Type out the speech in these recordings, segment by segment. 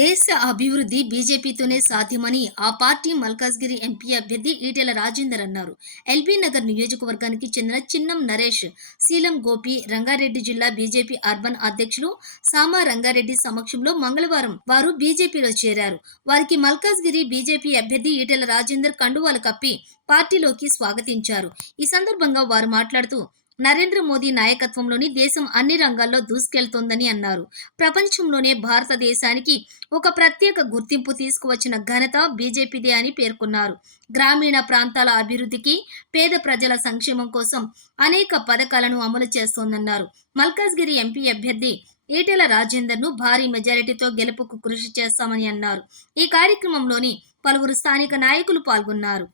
దేశ అభివృద్ధి బీజేపీతోనే సాధ్యమని ఆ పార్టీ మల్కాజ్గిరి ఎంపీ అభ్యర్థి ఈటెల రాజేందర్ అన్నారు. ఎల్బీ నగర్ నియోజకవర్గానికి చెందిన చిన్నం నరేష్, శీలం గోపి రంగారెడ్డి జిల్లా బీజేపీ అర్బన్ అధ్యక్షులు సామా రంగారెడ్డి సమక్షంలో మంగళవారం వారు బీజేపీలో చేరారు. వారికి మల్కాజ్గిరి బీజేపీ అభ్యర్థి ఈటెల రాజేందర్ కండువాలు కప్పి పార్టీలోకి స్వాగతించారు. ఈ సందర్భంగా వారు మాట్లాడుతూ నరేంద్ర మోదీ నాయకత్వంలోని దేశం అన్ని రంగాల్లో దూసుకెళ్తోందని అన్నారు. ప్రపంచంలోనే భారతదేశానికి ఒక ప్రత్యేక గుర్తింపు తీసుకువచ్చిన ఘనత బీజేపీదే అని పేర్కొన్నారు. గ్రామీణ ప్రాంతాల అభివృద్ధికి, పేద ప్రజల సంక్షేమం కోసం అనేక పథకాలను అమలు చేస్తోందన్నారు. మల్కాజ్గిరి ఎంపీ అభ్యర్థి ఈటెల రాజేందర్ను భారీ మెజారిటీతో గెలుపుకు కృషి చేస్తామని అన్నారు. ఈ కార్యక్రమంలోని పలువురు స్థానిక నాయకులు పాల్గొన్నారు.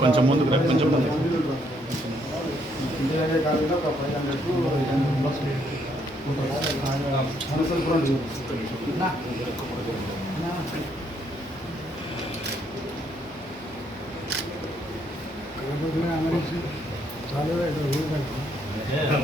కొంచెం ముందుకు రా, కొంచెం ముందు. చాలా